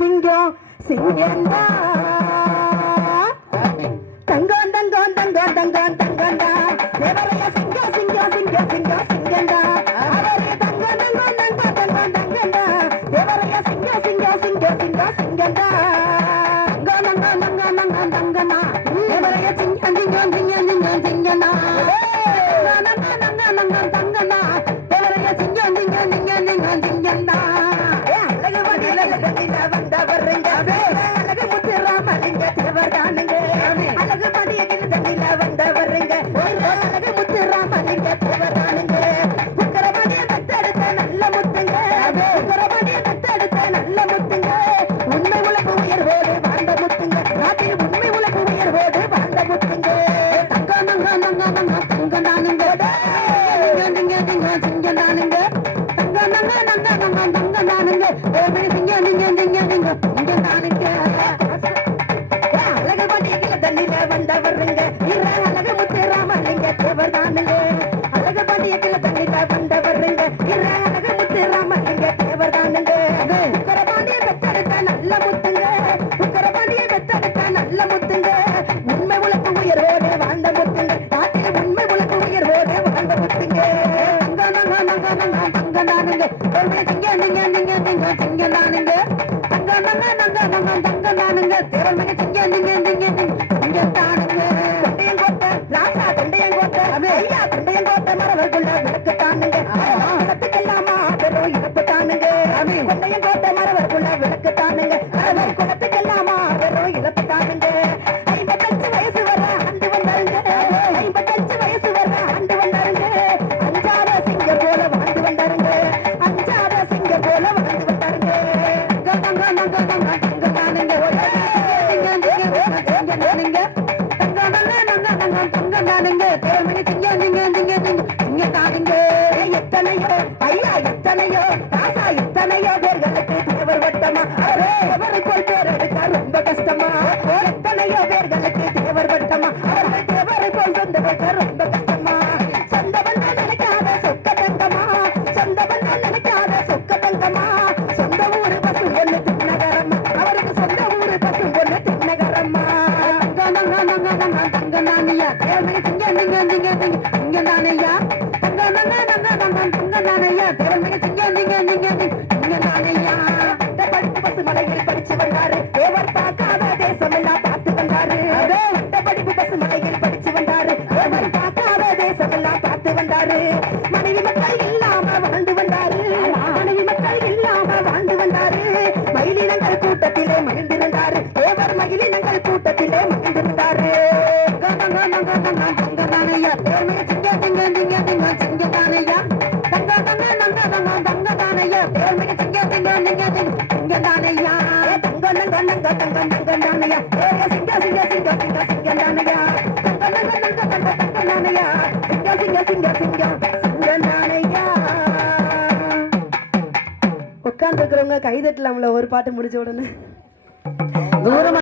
சிங்கந்தா. தங்கம் தங்கம் தங்கம் தங்கம் தங்கந்தா. தேவரைய சிங்கம் சிங்கம் சிங்கம் சிங்கம் சிங்கம் அவரே சிங்கம் சிங்கம் சிங்கம் சிங்கம் தங்கந்தா. baby! நீங்க நீங்க நீங்க நானுங்க தங்க நங்க நங்க நங்க தங்க நானுங்க திறமைங்க சிங்க நீங்க நீங்க நீங்க சிங்க தானுங்க தொண்டையங்கோட்டை ராசா தொண்டையங்கோட்டை ஐயா தொண்டையங்கோட்டை மரவர்குள்ள விளக்கு தானுங்க குளத்துக்கெல்லாமா வெறும் இறப்பு தானுங்க கொண்டையங்கோட்டை மரவர்குள்ள எத்தனையோ ஐயா எத்தனையோ ராசா எத்தனையோ பேர்களுக்கு தேவர் வட்டமா? அவரே அவரை போல் பேர் எடுக்க ரொம்ப கஷ்டமா? எத்தனையோ பேர்களுக்கு தேவர் வட்டமா? அவர்கள் தேவரை போல் சொந்த வைக்க ரொம்ப கஷ்டமா? சொந்த நினைக்காத சொக்க தங்கமா? நினைக்காத சொக்க தங்கமா? சொந்த ஊரு பசு ஒண்ணு திண்ணகரம்மா அவருக்கு சொந்த ஊரு பசு ஒண்ணு திண்ணகரம்மா தங்க நானியா. நீங்க நீங்க நீங்க நானையா. தங்க தங்க தங்க அரசு மலையில் படிச்சு வந்தாரு. தேவர் தாக்காத தேசம் எல்லாம் பார்த்து வந்தாரு. படிப்பு பசு மலையில் படிச்சு வந்தாரு. தேவர் தாக்காத தேசம் எல்லாம் பார்த்து வந்தாரு. மனைவி மக்கள் இல்லாம வாழ்ந்து வந்தாரு. மனைவி மக்கள் இல்லாம வாழ்ந்து வந்தாரு. மயிலினங்கள் கூட்டத்திலே மகிழ்ந்திருந்தாரு. தேவர் மயிலினங்கள் கூட்டத்திலே மகிழ்ந்திருந்தாரு. இருக்கிறவங்க கைதட்டலாம்ல ஒரு பாட்டு முடிச்ச உடனே. தூரமா